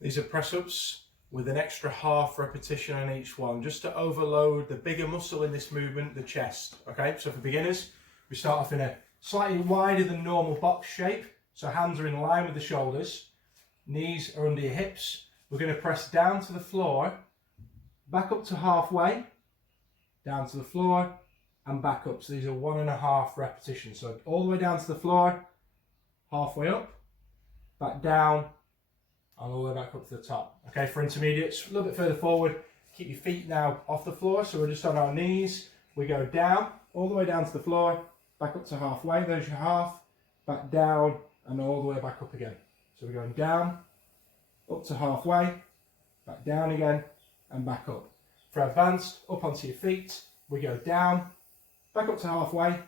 These are press-ups with an extra half repetition on each one, just to overload the bigger muscle in this movement, the chest. Okay, so for beginners, we start off in a slightly wider than normal box shape. So hands are in line with the shoulders, knees are under your hips. We're going to press down to the floor, back up to halfway, down to the floor, and back up. So these are 1.5 repetitions. So all the way down to the floor, halfway up, back down, and all the way back up to the top. Okay, for intermediates, a little bit further forward, keep your feet now off the floor. So we're just on our knees. We go down, all the way down to the floor, back up to halfway, there's your half, back down, and all the way back up again. So we're going down, up to halfway, back down again, and back up. For advanced, up onto your feet, we go down, back up to halfway,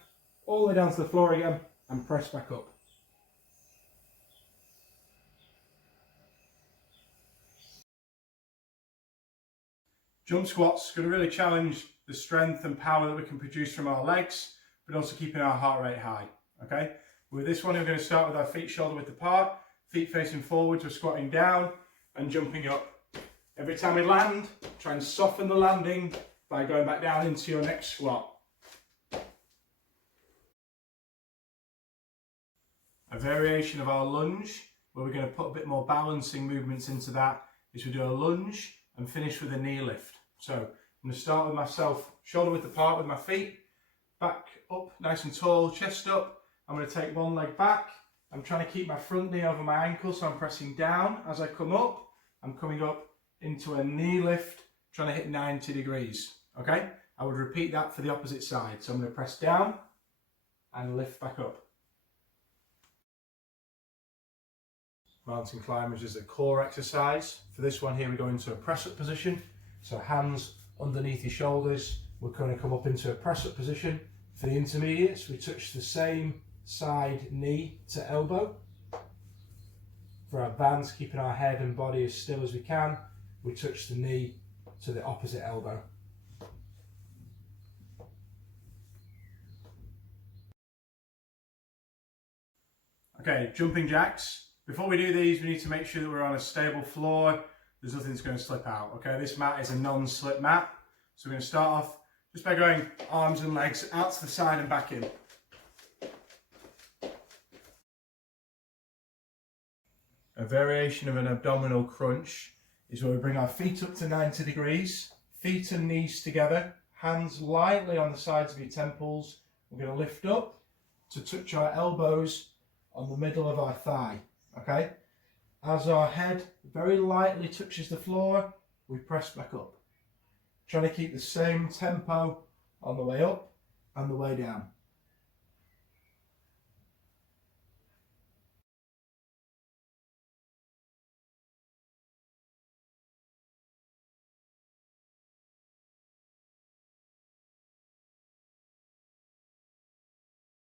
all the way down to the floor again, and press back up. Jump squats, going to really challenge the strength and power that we can produce from our legs, but also keeping our heart rate high. Okay, with this one, we're going to start with our feet shoulder width apart, feet facing forwards, we're squatting down and jumping up. Every time we land, try and soften the landing by going back down into your next squat. A variation of our lunge, where we're going to put a bit more balancing movements into that, is we do a lunge and finish with a knee lift. So I'm going to start with myself shoulder width apart with my feet, back up nice and tall, chest up. I'm going to take one leg back. I'm trying to keep my front knee over my ankle, so I'm pressing down as I come up. I'm coming up into a knee lift, trying to hit 90 degrees. Okay, I would repeat that for the opposite side. So I'm going to press down and lift back up. Mountain climbers is a core exercise. For this one here, we go into a press-up position. So hands underneath your shoulders. We're going to come up into a press-up position. For the intermediates, we touch the same side knee to elbow. For advanced, keeping our head and body as still as we can, we touch the knee to the opposite elbow. Okay, jumping jacks. Before we do these, we need to make sure that we're on a stable floor. There's nothing that's going to slip out. Okay, this mat is a non-slip mat. So we're going to start off just by going arms and legs out to the side and back in. A variation of an abdominal crunch is where we bring our feet up to 90 degrees, feet and knees together, hands lightly on the sides of your temples. We're going to lift up to touch our elbows on the middle of our thigh. Okay, as our head very lightly touches the floor, we press back up. Trying to keep the same tempo on the way up and the way down.